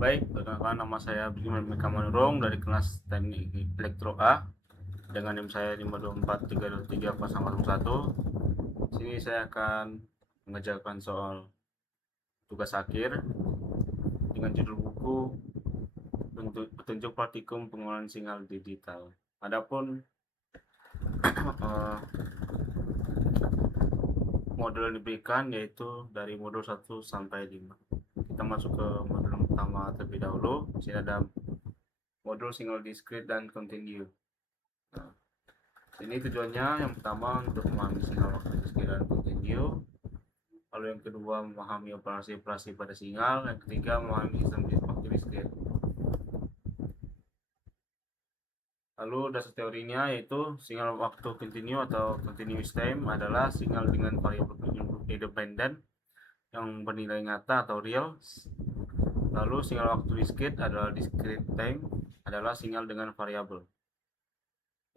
Baik, perkenalkan nama saya Budiman Mekamanurung dari kelas Teknik Elektro A dengan NIM saya 524323001. Sini saya akan mengerjakan soal tugas akhir dengan judul buku Petunjuk Praktikum Pengolahan Sinyal Digital. Adapun eh, modul yang diberikan yaitu dari modul 1 sampai 5. Kita masuk ke modul yang pertama terlebih dahulu. Sini ada modul single discrete dan continue. Nah, ini tujuannya yang pertama untuk memahami sinyal waktu discrete dan continue, lalu yang kedua memahami operasi-operasi pada sinyal, yang ketiga memahami sistem waktu discrete. Lalu dasar teorinya yaitu sinyal waktu continue atau continuous time adalah sinyal dengan variabel independen yang bernilai nyata atau real. Lalu sinyal waktu discrete adalah discrete time adalah sinyal dengan variabel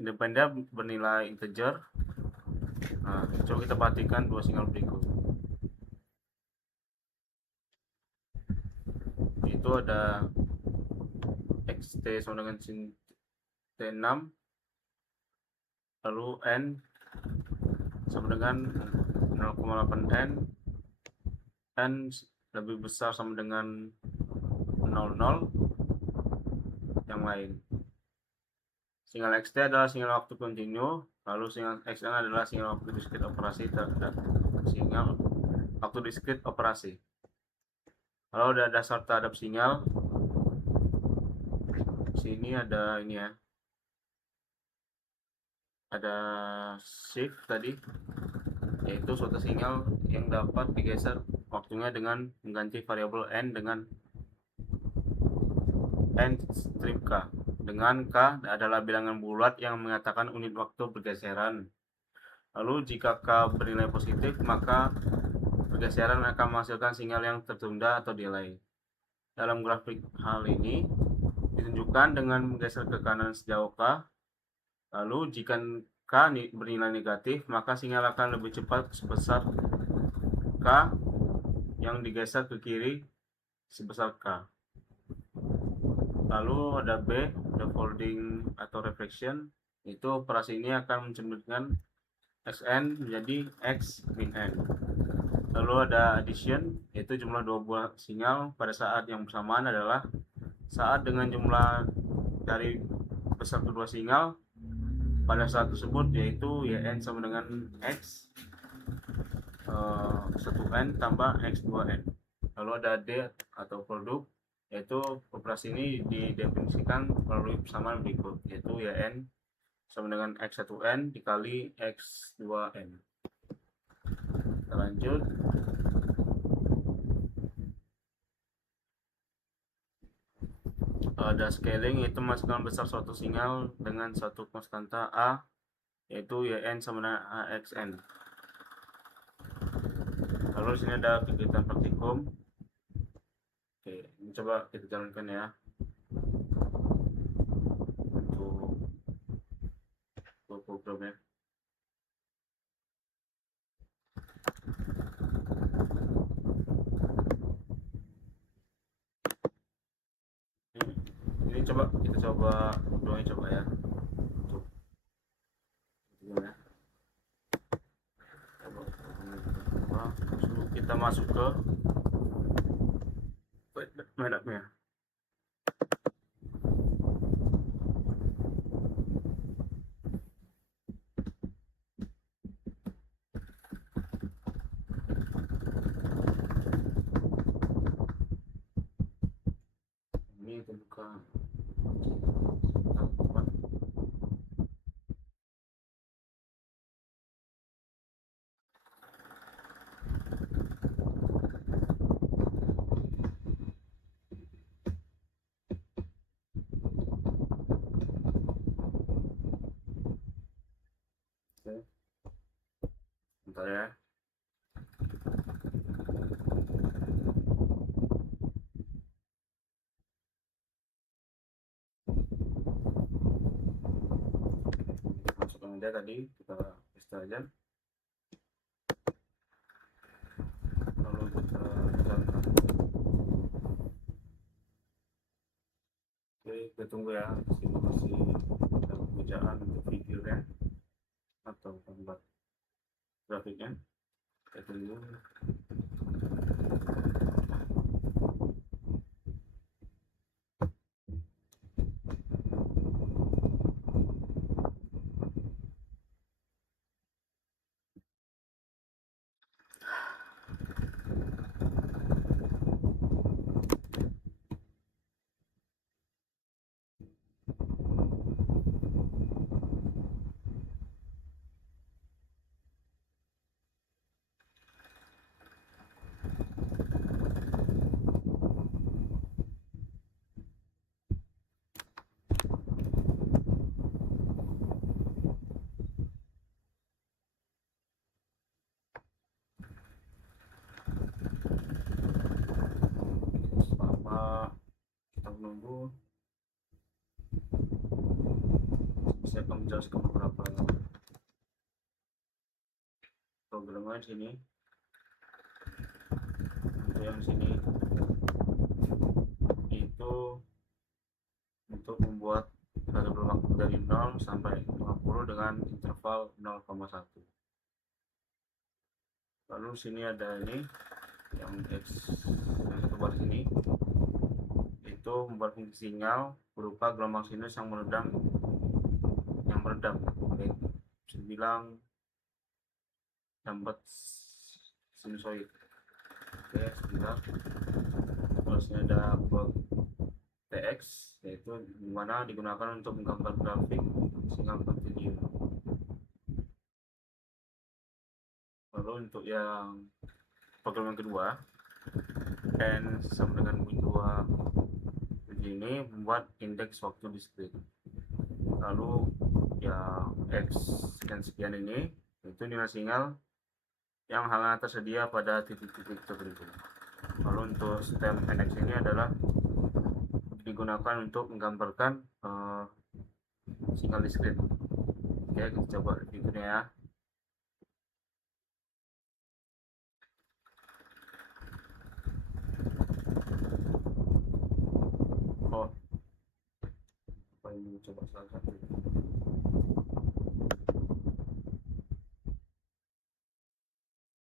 independen bernilai integer. Nah, coba kita perhatikan dua sinyal berikut. Itu ada xt sama dengan t6, lalu n sama dengan 0,8n, n lebih besar sama dengan 00, yang lain. Sinyal xt adalah sinyal waktu kontinu, lalu sinyal xn adalah sinyal waktu discrete operasi terhadap sinyal waktu discrete operasi. Lalu ada dasar terhadap sinyal. Sini ada ini ya, ada shift tadi, yaitu suatu sinyal yang dapat digeser waktunya dengan mengganti variabel n dengan n strip k, dengan k adalah bilangan bulat yang mengatakan unit waktu pergeseran. Lalu jika k bernilai positif, maka pergeseran akan menghasilkan sinyal yang tertunda atau delay. Dalam grafik hal ini ditunjukkan dengan menggeser ke kanan sejauh k. Lalu jika k bernilai negatif, maka sinyal akan lebih cepat sebesar k yang digeser ke kiri sebesar k. Lalu ada B, ada folding atau reflection. Itu operasi ini akan mencerminkan xn menjadi x min n. Lalu ada addition, yaitu jumlah dua buah sinyal pada saat yang bersamaan adalah saat dengan jumlah dari besar kedua sinyal pada saat tersebut, yaitu yn sama dengan x 1n tambah x 2n. Lalu ada D atau produk, yaitu operasi ini didefinisikan melalui persamaan berikut, yaitu yn sama dengan x1n dikali x2n. Kita lanjut. Ada scaling, yaitu memastikan besar suatu sinyal dengan satu konstanta a, yaitu yn sama dengan axn. Lalu di sini ada kegiatan praktikum. Oke, ini coba kita jalankan ya. Untuk programnya. Ini coba kita coba ulangi coba ya. Untuk gimana? Coba kita masuk ke mereknya. Ini kita buka. Oke. Bentar ya. Masukkan aja tadi, kita paste aja. Lalu kita jalankan. kita tunggu ya, simulasi pekerjaan untuk videonya atau gambar grafiknya. Kita tunggu. Selama kita menunggu, saya akan menjelaskan beberapa programnya di sini. Untuk yang sini itu untuk membuat variabel waktu dari 0 sampai 50 dengan interval 0,1. Lalu sini ada ini yang x yang satu baris ini, itu membuat fungsi sinyal berupa gelombang sinus yang meredam. Oke, bisa dibilang dapat sinusoid. Oke, sebentar. Terus ini ada plot TX, yaitu dimana digunakan untuk menggambar grafik sinyal kontinu. Lalu untuk yang program yang kedua, n sama dengan -2 ini membuat indeks waktu diskrit. Lalu ya x sekian ini itu nilai sinyal yang hanya tersedia pada titik-titik tertentu. Lalu untuk stem nx ini adalah digunakan untuk menggambarkan sinyal diskrit. Oke, kita coba videonya ya. Oh, apa ini coba salah satu.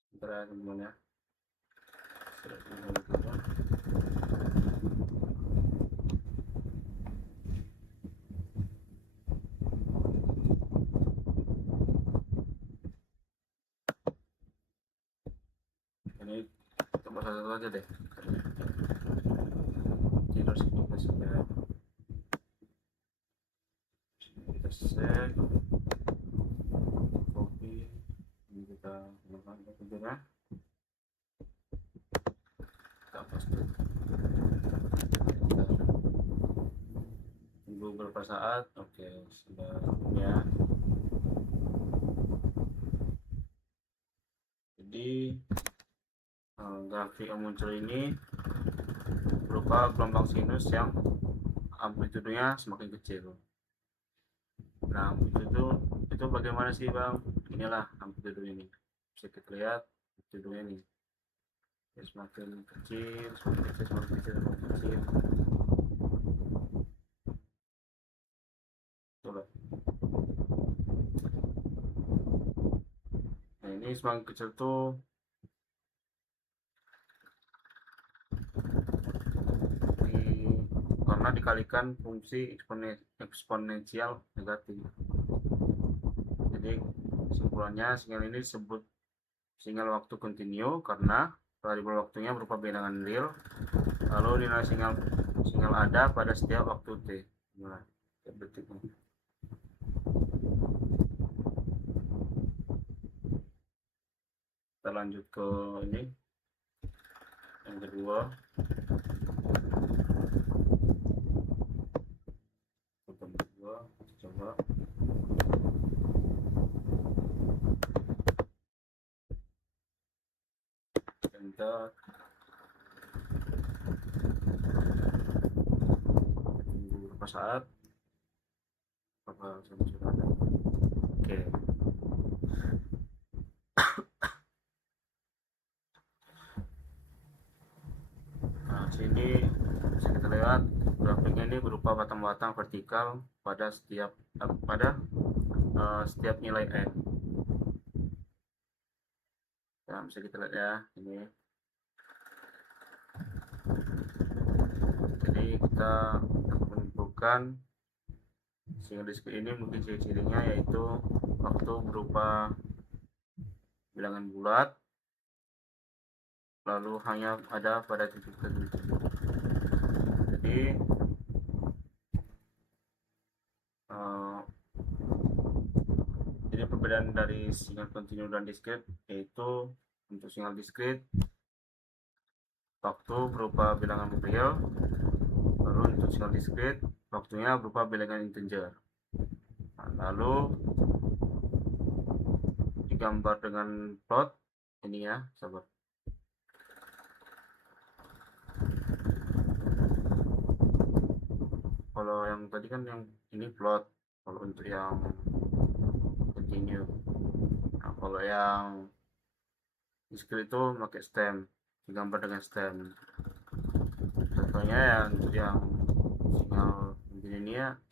Sebentar ya teman-teman ya. Ini coba satu aja deh. Tidur sini kita sudah kita set copy, ini kita gunakan videonya, kita paste. Tunggu beberapa saat. Oke, sudah ya. Jadi grafik yang muncul ini berupa gelombang sinus yang amplitudenya semakin kecil. Nah, itu bagaimana sih bang? Inilah amplitudo ini, bisa kita lihat amplitudo ini ya, semakin kecil, semakin kecil, semakin kecil, semakin kecil. Coba. Nah, ini semakin kecil tuh karena dikalikan fungsi eksponensial negatif. Jadi kesimpulannya sinyal ini disebut sinyal waktu kontinu karena variabel waktunya berupa bilangan real, lalu nilai sinyal ada pada setiap waktu t. Nah, detik. Kita lanjut ke ini yang kedua. Coba enter, tunggu beberapa saat. Apa sudah ada? Oke. Nah, sini Bisa kita lihat grafiknya ini berupa batang-batang vertikal pada setiap setiap nilai n. Nah, bisa kita lihat ya ini. Jadi kita dapat menyimpulkan single diskrit ini mungkin ciri-cirinya yaitu waktu berupa bilangan bulat, lalu hanya ada pada titik tertentu. Jadi perbedaan dari single kontinu dan diskrit yaitu untuk single diskrit waktu berupa bilangan real, lalu untuk single diskrit waktunya berupa bilangan integer. Lalu digambar dengan plot ini ya sahabat. Kalau yang tadi kan yang ini plot, kalau untuk yang continue. Nah, kalau yang diskrit itu pakai stem, digambar dengan stem. Contohnya ya untuk yang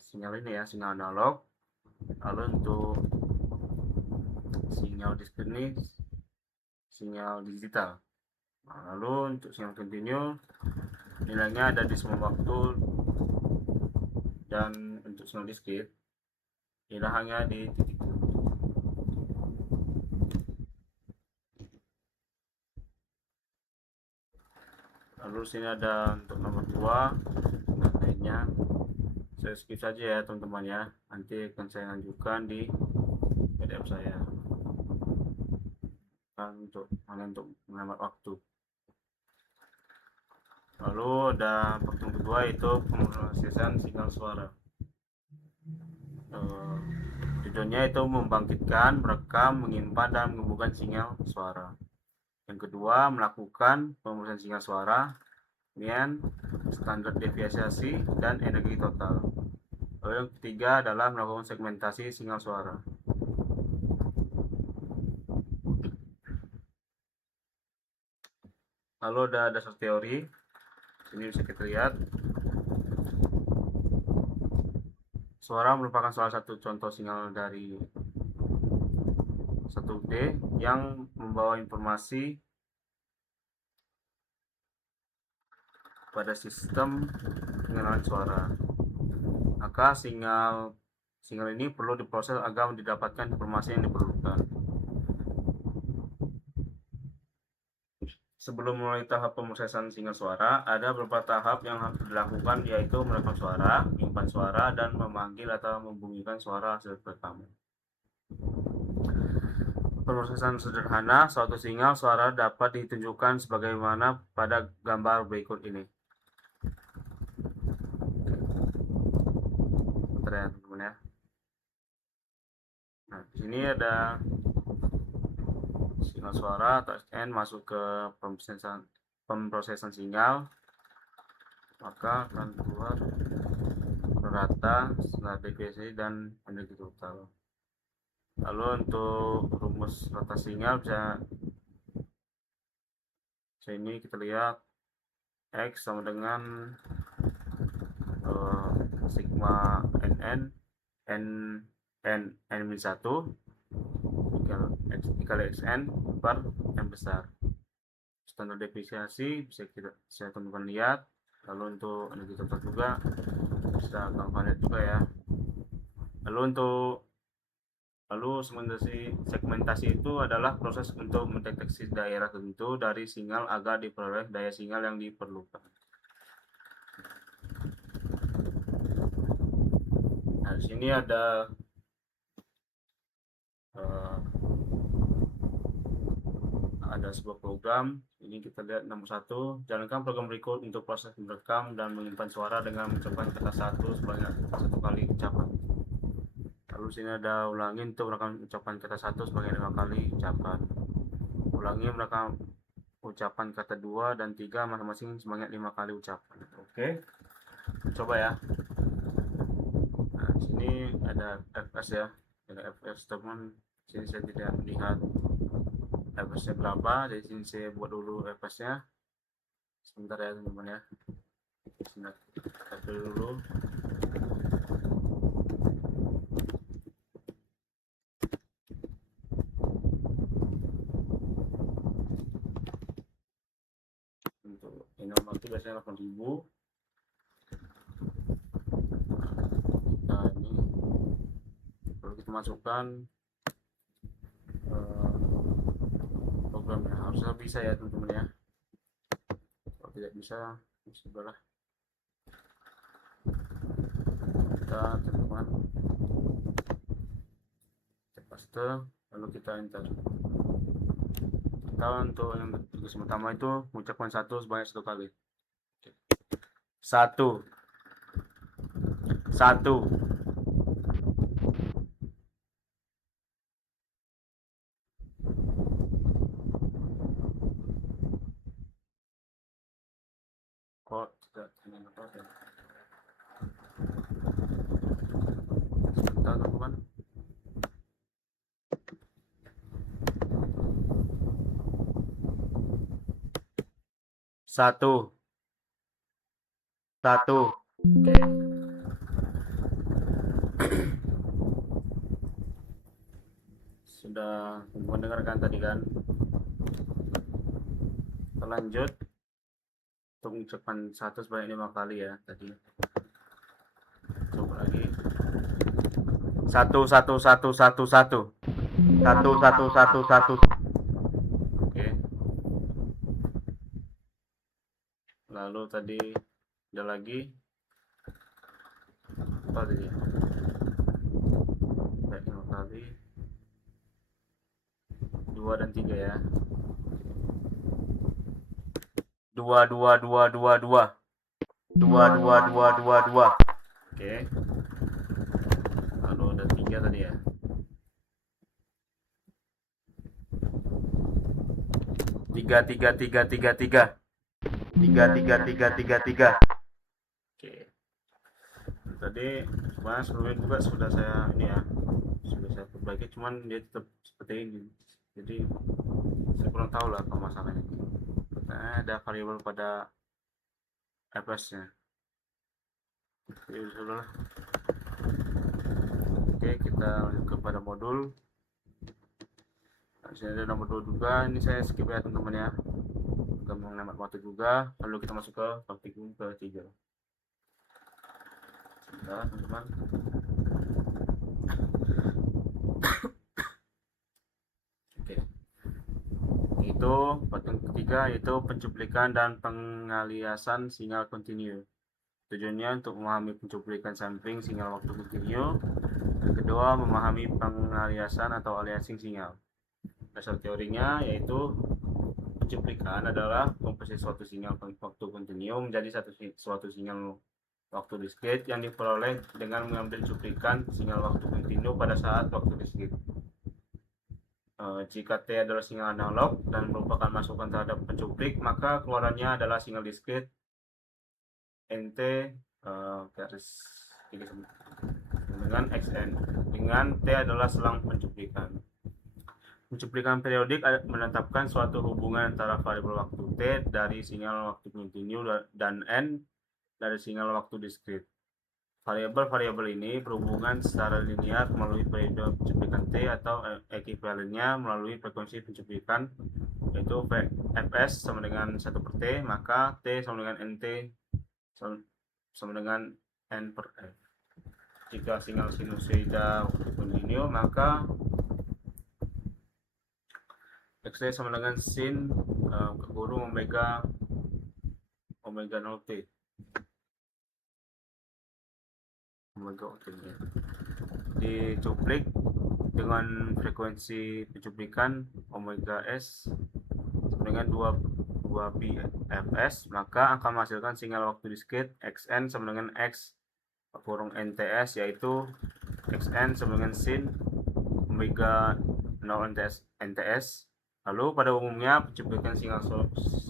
sinyal ini ya sinyal analog. Lalu untuk sinyal diskrit ini sinyal digital. Nah, lalu untuk sinyal continue nilainya ada di semua waktu, dan untuk sinyal diskrit nilai hanya di titik. Lalu sini ada untuk nomor 2 dan lainnya. Saya skip saja ya teman-teman ya, nanti akan saya lanjutkan di PDF saya kan untuk menghemat waktu. Lalu ada faktor kedua yaitu pemrosesan sinyal suara. Tujuannya itu membangkitkan, merekam, menyimpan, dan menghubungkan sinyal suara. Yang kedua, melakukan pemrosesan sinyal suara dengan standar deviasi dan energi total. Lalu yang ketiga adalah melakukan segmentasi sinyal suara. Lalu ada dasar teori. Ini bisa kita lihat. Suara merupakan salah satu contoh sinyal dari 1D yang membawa informasi pada sistem pengenalan suara. Maka sinyal ini perlu diproses agar didapatkan informasi yang diperlukan. Sebelum mulai tahap pemrosesan sinyal suara, ada beberapa tahap yang harus dilakukan, yaitu merekam suara, menyimpan suara, dan memanggil atau membunyikan suara hasil rekaman. Pemrosesan sederhana, suatu sinyal suara dapat ditunjukkan sebagaimana pada gambar berikut ini. Bentar ya teman-teman ya. Nah, di sini ada sinyal suara atau SN masuk ke pemrosesan sinyal, maka akan keluar rata, standar deviasi, dan energi total. Lalu untuk rumus rata sinyal bisa ini kita lihat X sama dengan sigma NN N-1 dikali XN per N besar. Standar deviasi bisa teman-teman lihat. Lalu untuk energi total juga bisa teman-teman lihat juga ya. Lalu segmentasi itu adalah proses untuk mendeteksi daerah tertentu dari sinyal agar diperoleh daya sinyal yang diperlukan. Nah, di sini ada sebuah program. Ini kita lihat nomor 1, jalankan program berikut untuk proses merekam dan menyimpan suara dengan mengucapkan kata satu sebanyak 1 kali ucapan. Lalu sini ada ulangi untuk merekam ucapan kata satu sebanyak 5 kali ucapan. Ulangi merekam ucapan kata 2 dan 3 masing-masing sebanyak 5 kali ucapan. Oke, coba ya. Nah, sini ada fs ya, ada fs teman. Sini saya tidak melihat fs-nya berapa, jadi sini saya buat dulu fs-nya. Sebentar ya teman-teman ya. Satu dulu. Untuk ini waktu biasanya 8.000. Nah, ini perlu kita masukkan programnya. Harusnya bisa ya teman-teman ya. Kalau tidak bisa, sudahlah. Kita teman-teman paste, lalu kita enter. Kita untuk yang tugas pertama itu mengucapkan 1 sebanyak 1 kali. 1 1 kok tidak apa ya. Sebentar teman-teman. 1 1. Oke. Sudah mendengarkan tadi kan? Kita lanjut untuk mengucapkan 1 sebanyak 5 kali ya tadi. Coba lagi. 1 1 1 1 1 1 1 1 1. Oke. Lalu tadi ada lagi apa tadi? Baik 5 kali. 2 dan 3 ya. 2 2 2 2 2 2 2 2 2 2. Oke. Lalu ada 3 tadi ya. 3 3 3 3 3 3 3 3 3 3. Oke. Tadi sebenarnya sebelumnya juga sudah saya ini ya, sudah saya perbaiki, cuman dia tetap seperti ini. Jadi saya kurang tahu lah apa masalahnya. Katanya ada variabel pada fps-nya. Oke, sudah. Oke, kita lanjut kepada modul. Nah, sini ada nomor 2 juga. Ini saya skip ya teman-teman ya. Kita menghemat waktu juga. Lalu kita masuk ke praktikum ketiga. Sebentar teman-teman. Oke. Itu praktikum ketiga yaitu pencuplikan dan pengaliasan sinyal kontinu. Tujuannya untuk memahami pencuplikan sampling sinyal waktu kontinu. Yang kedua, memahami pengaliasan atau aliasing sinyal. Dasar teorinya yaitu pencuplikan adalah konversi suatu sinyal waktu kontinu menjadi suatu sinyal waktu diskrit yang diperoleh dengan mengambil cuplikan sinyal waktu kontinu pada saat waktu diskrit. Jika T adalah sinyal analog dan merupakan masukan terhadap pencuplik, maka keluarannya adalah sinyal diskrit NT garis dengan XN, dengan T adalah selang pencuplikan. Pencuplikan periodik menetapkan suatu hubungan antara variabel waktu T dari sinyal waktu kontinu dan N dari sinyal waktu diskrit. Variabel-variabel ini berhubungan secara linear melalui periode pencuplikan T atau ekuivalennya melalui frekuensi pencuplikan, yaitu Fs sama dengan 1 per T, maka T sama dengan Nt sama dengan N per F. Jika sinyal sinusoida waktu kontinu, maka X sama dengan sin kekurung omega 0 T. Dicuplik dengan frekuensi pencuplikan omega s sama dengan 2 pi fs, maka akan menghasilkan sinyal waktu diskrit xn sama dengan x kurung nts, yaitu xn sama dengan sin omega 0 nts. Lalu pada umumnya pencuplikan sinyal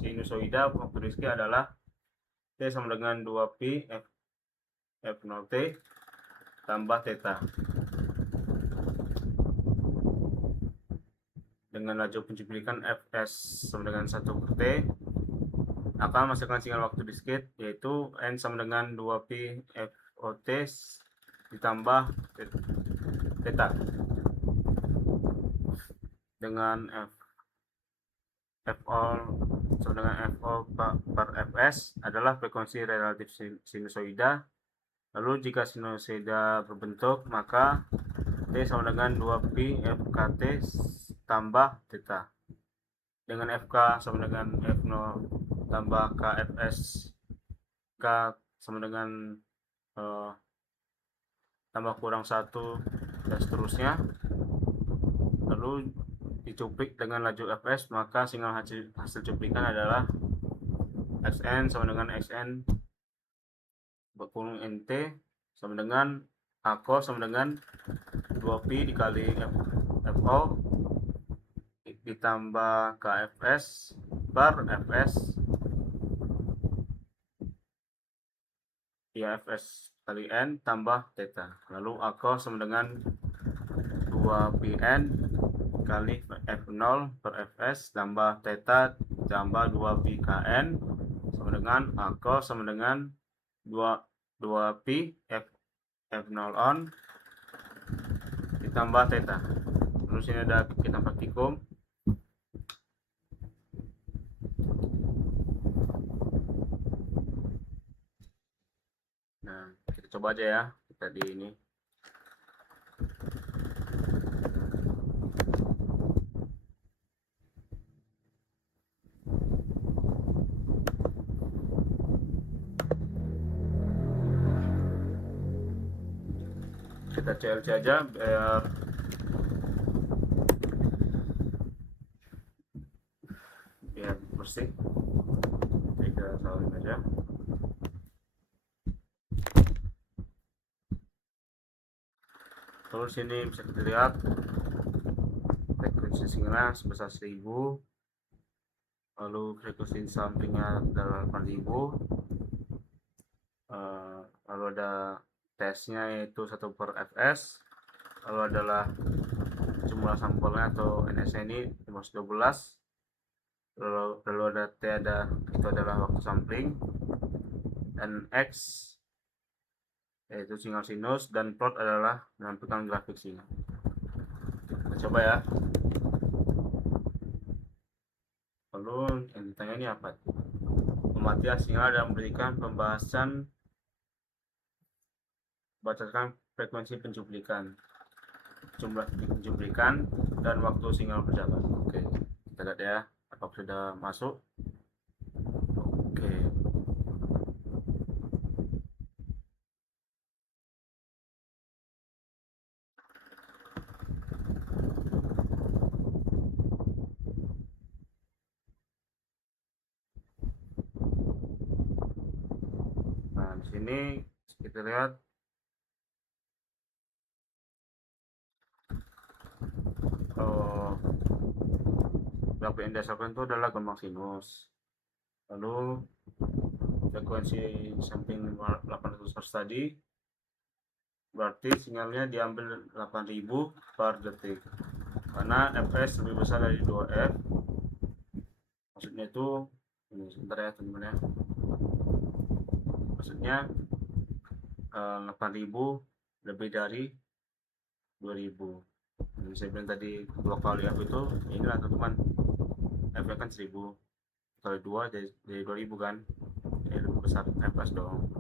sinusoida waktu diskrit adalah T sama dengan 2 pi f0 t tambah theta dengan laju pencuplikan fs sama dengan 1 per t akan menghasilkan sinyal waktu discrete, yaitu N sama dengan 2pi FOT ditambah theta dengan FO sama dengan FO per Fs adalah frekuensi relatif sinusoida. Lalu jika sinusoida berbentuk, maka T sama dengan 2pi FKT tambah theta dengan FK sama dengan F0 tambah KFS, K sama dengan tambah kurang 1 dan seterusnya. Lalu dicuplik dengan laju Fs, maka sinyal hasil cuplikan adalah Xn sama dengan Xn berkurang Nt sama dengan Ako sama dengan 2pi dikali Fo ditambah Kfs per Fs ya Fs kali N tambah theta. Lalu Ako sama dengan 2πn kali F0 per Fs tambah theta tambah 2πkn sama dengan Ako sama dengan 2pi F0 on ditambah theta. Terus ini ada kita praktikum. Nah, kita coba aja ya, kita di ini. Kita CLC aja biar bersih. Kita salin aja. Terus ini bisa kita lihat frekuensi sinyalnya sebesar 1000, lalu frekuensi sampingnya adalah 8000, lalu ada tesnya yaitu 1 per Fs, lalu adalah jumlah sampelnya atau NS ini 512, lalu ada T, itu adalah waktu sampling, dan X yaitu sinyal sinus, dan plot adalah menampilkan grafik sinyal. Kita coba ya. Lalu yang ditanya ini apa? Pematian sinyal dan memberikan pembahasan berdasarkan frekuensi pencuplikan, jumlah titik pencuplikan, dan waktu sinyal berjalan. Oke, kita lihat ya apakah sudah masuk. Oke. Nah, di sini kita lihat grafik yang dasarkan itu adalah gelombang sinus. Lalu frekuensi samping 800 Hz tadi berarti sinyalnya diambil 8000 per detik, karena Fs lebih besar dari 2F. Maksudnya itu ini, sebentar ya teman-teman ya, maksudnya 8000 lebih dari 2000. Jadi saya bilang tadi 2 kali F itu inilah teman-teman, F nya kan 1000 kali 2 jadi 2000 kan, jadi lebih besar Fs dong.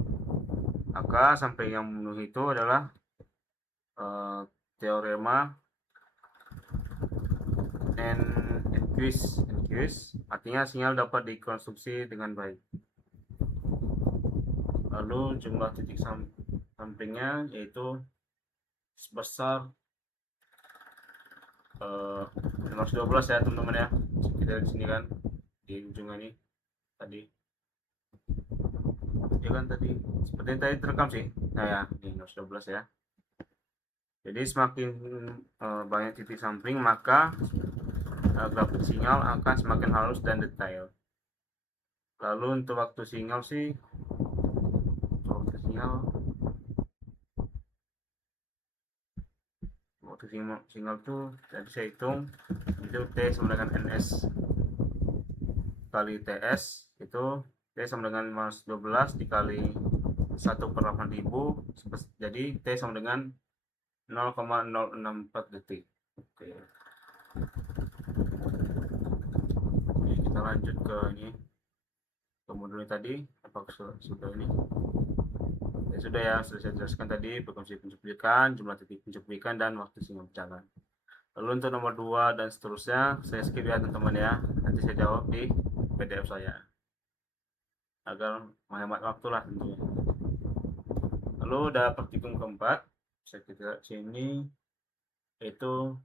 Maka sampai yang memenuhi itu adalah teorema Enquist, artinya sinyal dapat dikonstruksi dengan baik. Lalu jumlah titik samplingnya yaitu sebesar 512 ya teman-teman ya. Kita di sini kan di ujung ini tadi ya kan, tadi seperti yang tadi terekam sih. Nah ya, ini 512 ya. Jadi semakin banyak titik sampling, maka grafik sinyal akan semakin halus dan detail. Lalu untuk waktu sinyal sih, waktu sinyal tuh tadi saya hitung itu T sama dengan NS kali TS itu yaitu T sama dengan minus 12 dikali 1/8000, jadi T sama dengan 0,064 detik. Oke. Oke, kita lanjut ke ini, ke modul tadi. Apakah sudah ini? Ya, sudah ya, sudah saya jelaskan tadi frekuensi pencuplikan, jumlah titik pencuplikan, dan waktu sinyal berjalan. Lalu untuk nomor 2 dan seterusnya saya skip ya teman-teman ya, nanti saya jawab di PDF saya agar menghemat waktu lah tentunya. Lalu ada praktikum keempat, saya kita sini, yaitu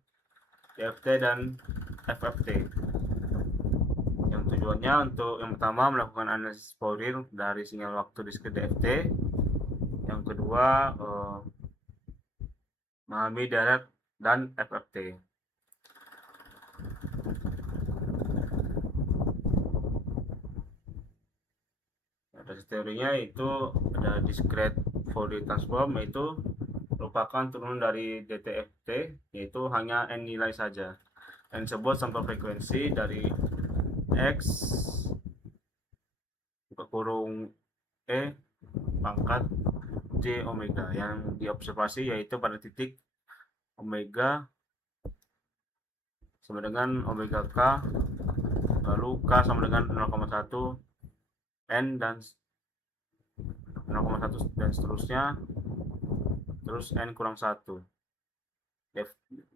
DFT dan FFT. Yang tujuannya untuk yang pertama melakukan analisis Fourier dari sinyal waktu diskrit DFT. Yang kedua memahami deret dan FFT. Dasar teorinya itu ada discrete Fourier transform, yaitu merupakan turunan dari DTFT, yaitu hanya n nilai saja. N disebut sampel frekuensi dari X kurung E pangkat J omega yang diobservasi yaitu pada titik omega sama dengan omega K, lalu K sama dengan 0,1 N dan 0,1 dan seterusnya, terus N kurang 1.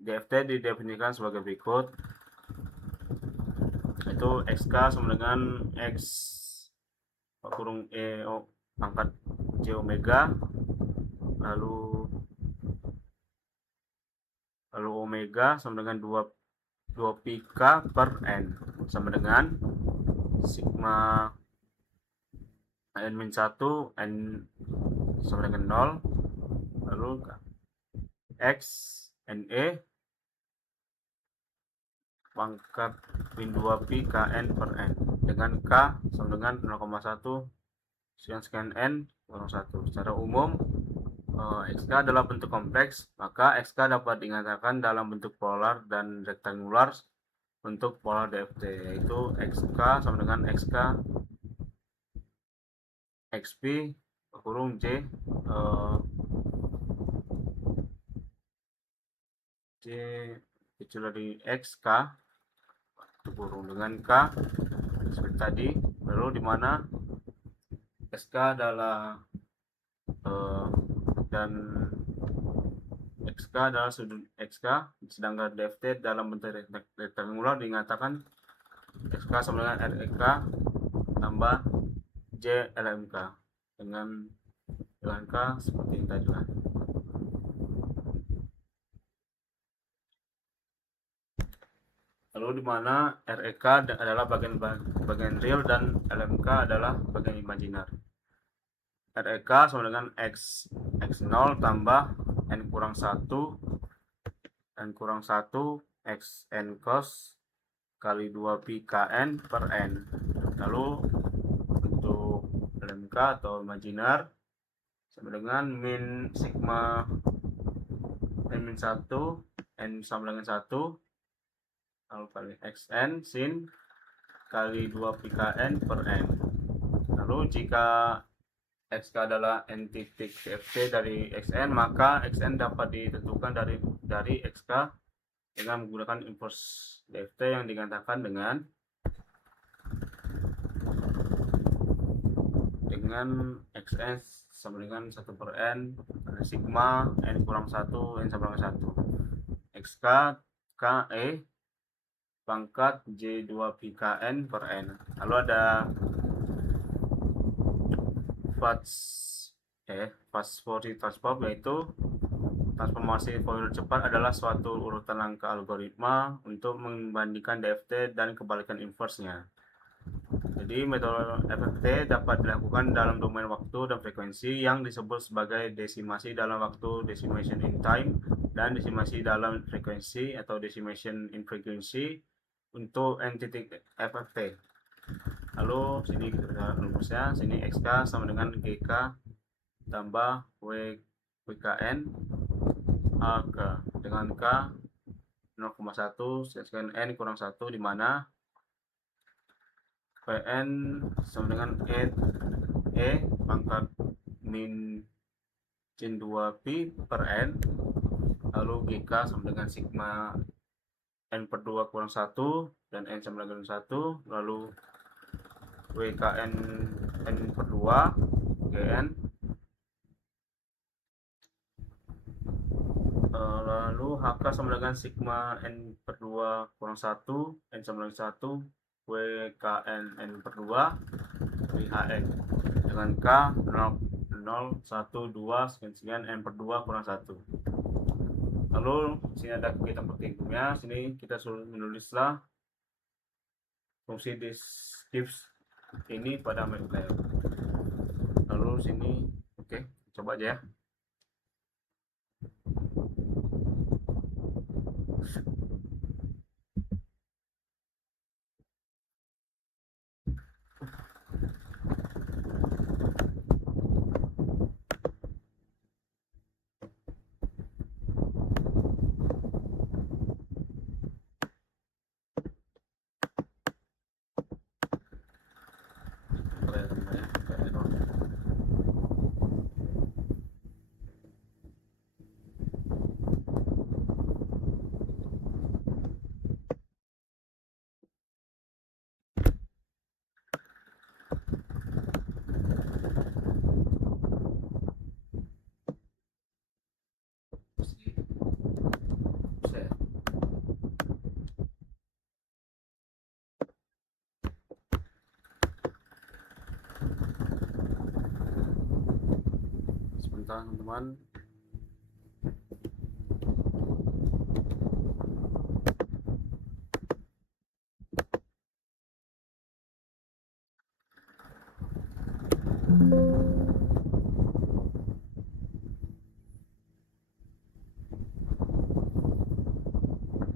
DFT didefinisikan sebagai berikut, yaitu XK sama dengan X kurung E pangkat J omega, lalu omega sama dengan 2 pi K per N sama dengan sigma N-1 N sama dengan 0, lalu X NE pangkat min 2 pi Kn per N dengan K sama dengan 0,1 sekian N kurang 1. Secara umum XK adalah bentuk kompleks, maka XK dapat dinyatakan dalam bentuk polar dan rektangular untuk polar DFT, yaitu XK sama dengan XK XP kurung J kecil dari XK kurung dengan K seperti tadi. Lalu di mana SK adalah dan XK adalah sudut XK, sedangkan DFT dalam bentuk rektangular dinyatakan XK sama dengan REK tambah J LMK dengan K seperti yang tadi lah. Lalu di mana REK adalah bagian real dan LMK adalah bagian imajinar. REK sama dengan X0 tambah N kurang 1 XN cos kali 2 pi Kn per N. Lalu untuk LMK atau imajinar sama dengan min sigma N-1 N sama dengan 1 lalu kali Xn sin kali 2 pi Kn per N. Lalu jika XK adalah N titik DFT dari Xn, maka Xn dapat ditentukan dari XK dengan menggunakan inverse DFT yang digantikan dengan Xn sama dengan 1 per N sigma N kurang 1 N sama dengan 1 XK KE pangkat J2 pi Kn per N. Lalu ada fast Fourier transform, yaitu transformasi Fourier cepat adalah suatu urutan langkah algoritma untuk membandingkan DFT dan kebalikan inversenya. Jadi metode FFT dapat dilakukan dalam domain waktu dan frekuensi yang disebut sebagai desimasi dalam waktu, decimation in time, dan desimasi dalam frekuensi atau decimation in frequency untuk n titik FFT. Lalu sini rumusnya, sini XK sama dengan GK tambah WKN AK dengan K 0,1 sekian N kurang 1, di mana Pn sama dengan E pangkat min sin 2 pi per N, lalu GK sama dengan sigma N per 2 kurang 1 dan N sama dengan 1, lalu WKN N per 2 GN, lalu HK sama dengan sigma N per 2 kurang 1, N sama dengan 1, WKN N per 2 WHN dengan K 0, 1, 2, sekian N per 2 kurang 1. Lalu sini ada kegiatan perhitungnya. Sini kita suruh menulislah fungsi diff ini pada MATLAB. Lalu sini oke, coba aja ya. Sebentar teman-teman.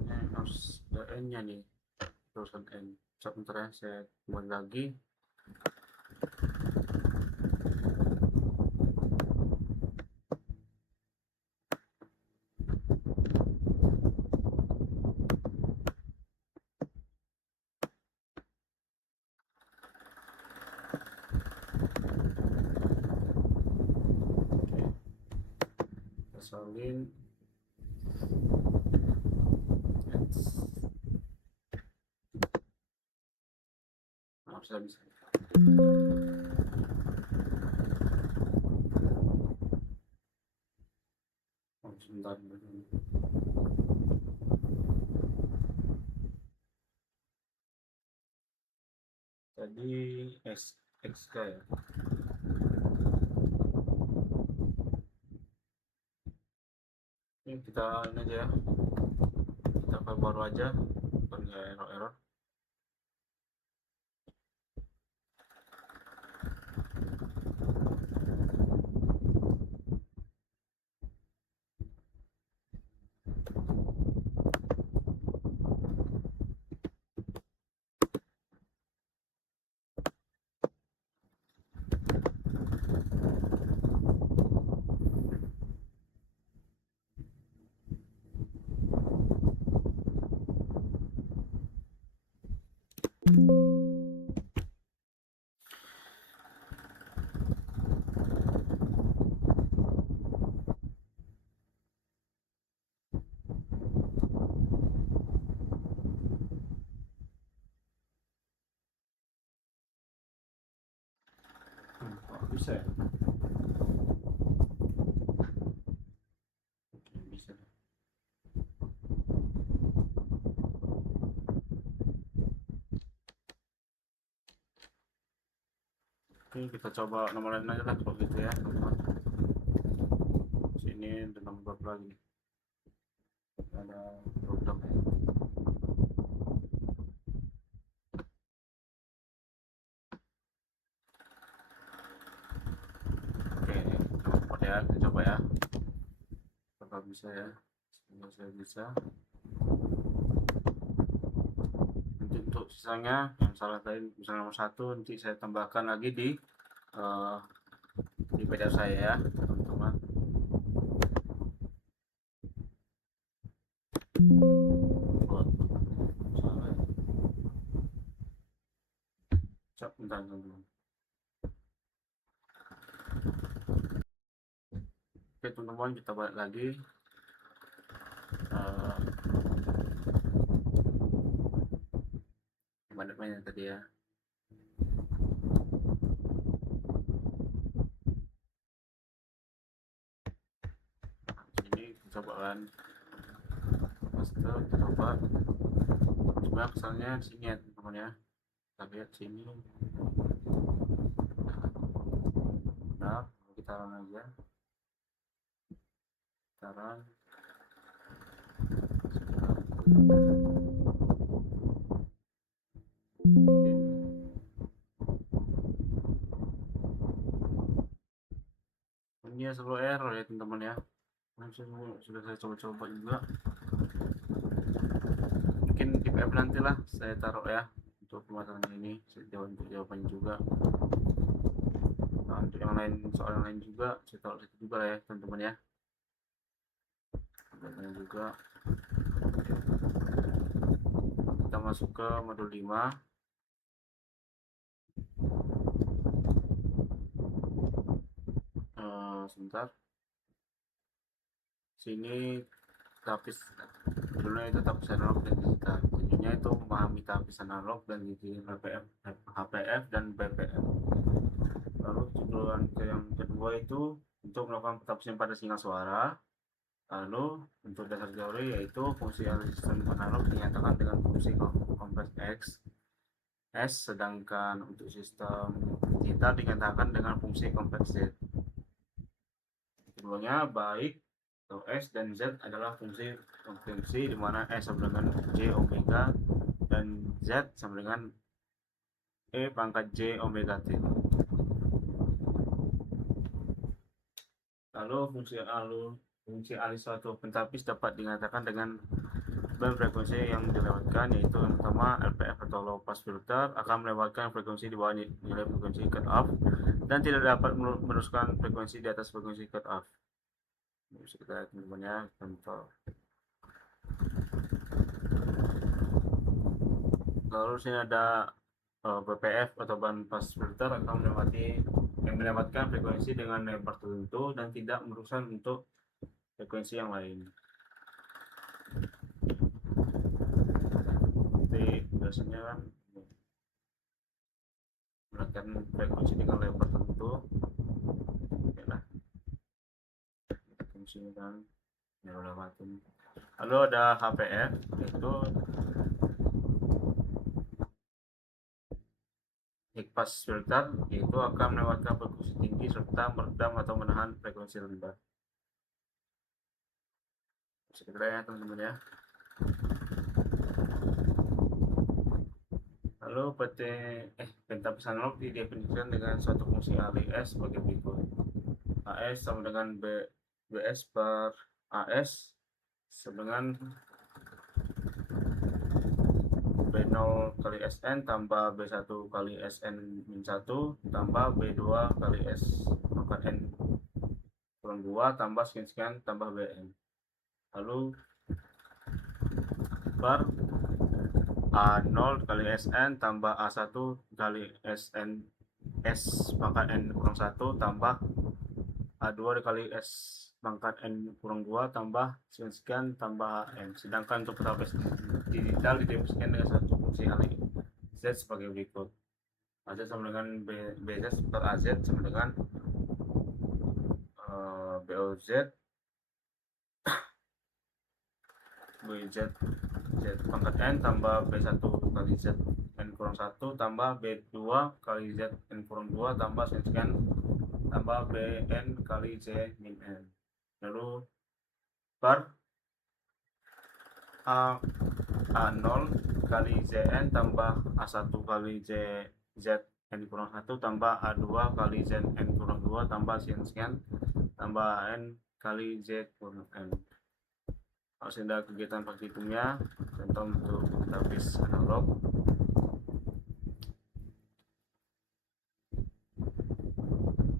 Ini harus ada N-nya nih, terusan N. Sebentar ya, saya kembali lagi. Salin sudah bisa. Sebentar. Tadi XK ya. Ini kita ini aja ya. Kita file baru aja, bukan error. Kok bisa ya? Oke, bisa. Oke, kita coba nomor lain aja lah kalau gitu ya, teman-teman. Sini ada nomor lagi. Ada program. Oke, teman-teman ya, kita coba ya. Apakah bisa ya? Semoga saya bisa. Nanti untuk sisanya yang salah tadi misalnya nomor 1 nanti saya tambahkan lagi di PDF saya ya, teman-teman. Bentar, teman-teman. Oke teman-teman, kita balik lagi. Gimana mainnya tadi ya? Ini coba kan, master coba cuma kesannya sini ya teman-teman ya. Kita lihat sini, nah kita run aja, kita run. Ini ya selalu error ya teman-teman ya. Sudah saya coba-coba juga, mungkin di PF nantilah saya taruh ya untuk pemasangan ini, saya jawab untuk jawabannya juga. Nah, untuk yang lain, soal yang lain juga saya taruh situ juga lah ya teman-teman ya, jawabannya juga. Kita masuk ke modul 5. Sebentar, sini tapis dulu itu tapis analog dan digital. Tujuannya itu memahami tapis analog dan digital, HPF dan BPF. Lalu tujuan yang kedua itu untuk melakukan tapisan pada sinyal suara. Lalu untuk dasar teori yaitu fungsi sistem analog dinyatakan dengan fungsi kompleks X S, sedangkan untuk sistem digital dinyatakan dengan fungsi kompleks Z. Keduanya baik atau S dan Z adalah fungsi di mana S sama dengan J omega dan Z sama dengan E pangkat J omega T. Lalu fungsi alih suatu pentapis dapat dinyatakan dengan band frekuensi yang dilewatkan, yaitu yang pertama LPF atau low pass filter akan melewatkan frekuensi di bawah nilai frekuensi cut off dan tidak dapat meneruskan frekuensi di atas frekuensi cut off. Ini bisa kita lihat teman-teman ya, contoh. Lalu sini ada BPF atau band pass filter akan melewatkan frekuensi dengan lebar tertentu dan tidak merusak untuk frekuensi yang lain. Jadi biasanya kan melakukan frekuensi dengan lebar tertentu. Oke lah, frekuensi kan yang lewatin. Lalu ada HPF, yaitu high pass filter, yaitu akan melewatkan frekuensi tinggi serta meredam atau menahan frekuensi rendah. Sekitar ya teman-teman ya. Lalu pentapis analog didefinisikan dengan suatu fungsi ALS sebagai berikut. AS sama dengan BS per AS sama dengan B0 kali SN tambah B1 kali SN min 1 tambah B2 kali S pangkat N kurang 2 tambah sekian tambah BN. Lalu per A0 kali SN tambah A1 kali SN S pangkat N kurang 1 tambah A2 dikali S pangkat N kurang 2 tambah sekian tambah HN. Sedangkan untuk pentapis digital didefinisikan dengan satu fungsi alih Z sebagai berikut. AZ sama dengan BZ per AZ sama dengan BOZ BZ Z pangkat N tambah B1 kali Z N kurang 1 tambah B2 kali Z N kurang 2 tambah sekian tambah BN kali Z min N. Lalu per A0 kali ZN tambah A1 kali ZN kurang 1 tambah A2 kali ZN kurang 2 tambah sekian tambah N kali Z kurang N. Harus ada kegiatan praktikumnya, contoh untuk tapis analog.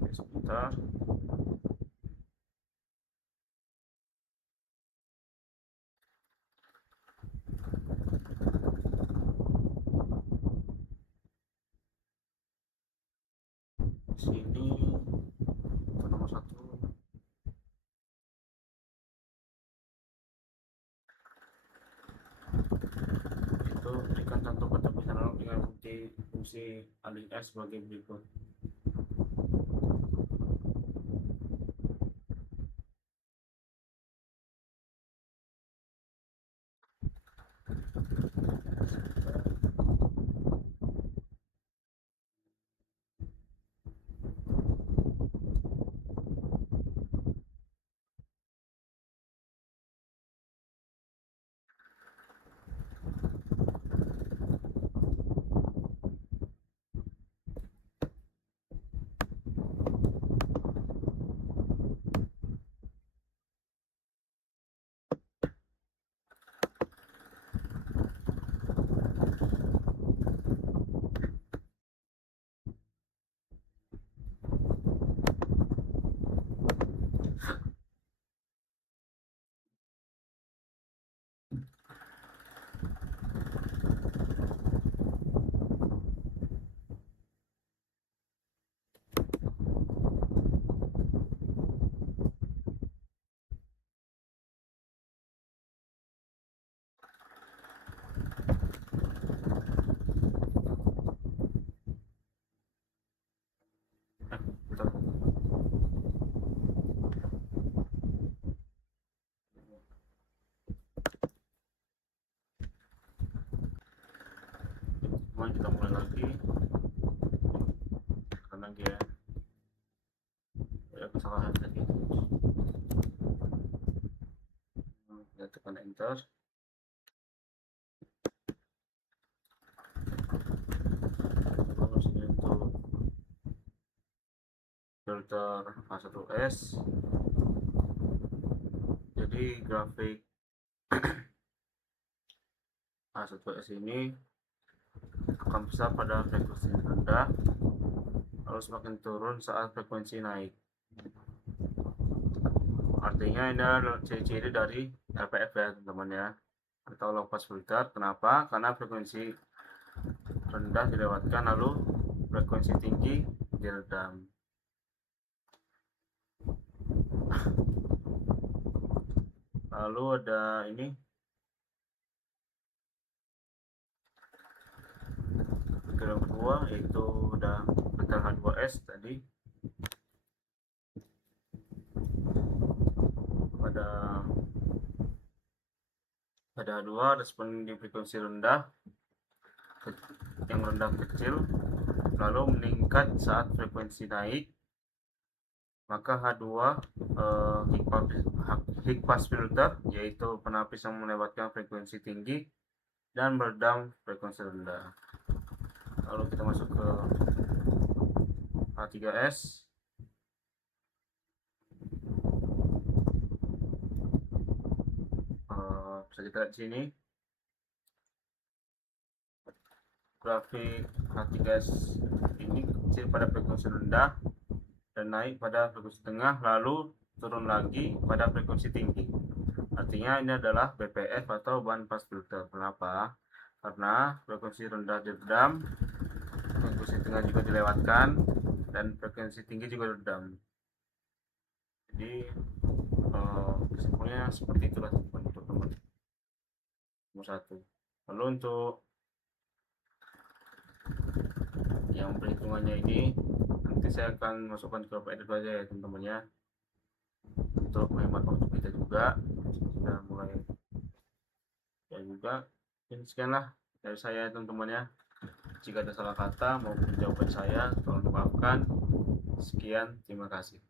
Oke, sebentar. fungsi alih S sebagai berikut. Bentar. Kemudian kita mulai lagi karena dia ada kesalahan tadi. Kita tekan enter. Lalu sini untuk filter A1S. Jadi grafik A1S ini akan besar pada frekuensi rendah, lalu semakin turun saat frekuensi naik. Artinya ini adalah ciri-ciri dari LPF ya teman-teman ya, atau low pass filter. Kenapa? Karena frekuensi rendah dilewatkan lalu frekuensi tinggi diredam. Lalu ada ini yang kedua, yaitu udah filter H2S tadi. Pada H2 respon di frekuensi rendah yang rendah kecil lalu meningkat saat frekuensi naik, maka H2 high pass filter, yaitu penapis yang melewatkan frekuensi tinggi dan meredam frekuensi rendah. Lalu kita masuk ke H3S. Bisa kita lihat sini grafik H3S ini kecil pada frekuensi rendah dan naik pada frekuensi tengah, lalu turun lagi pada frekuensi tinggi. Artinya ini adalah BPF atau band pass filter. Kenapa? Karena frekuensi rendah diredam, frekuensi tengah juga dilewatkan, dan frekuensi tinggi juga diredam. Jadi kesimpulannya seperti itulah teman-teman. Nomor 1. Lalu untuk yang perhitungannya ini nanti saya akan masukkan ke edit aja ya teman-teman ya, untuk menghemat waktu kita juga. Sudah mulai ya juga. Dan sekianlah dari saya teman-teman ya. Jika ada salah kata maupun jawaban saya tolong dimaafkan. Sekian, terima kasih.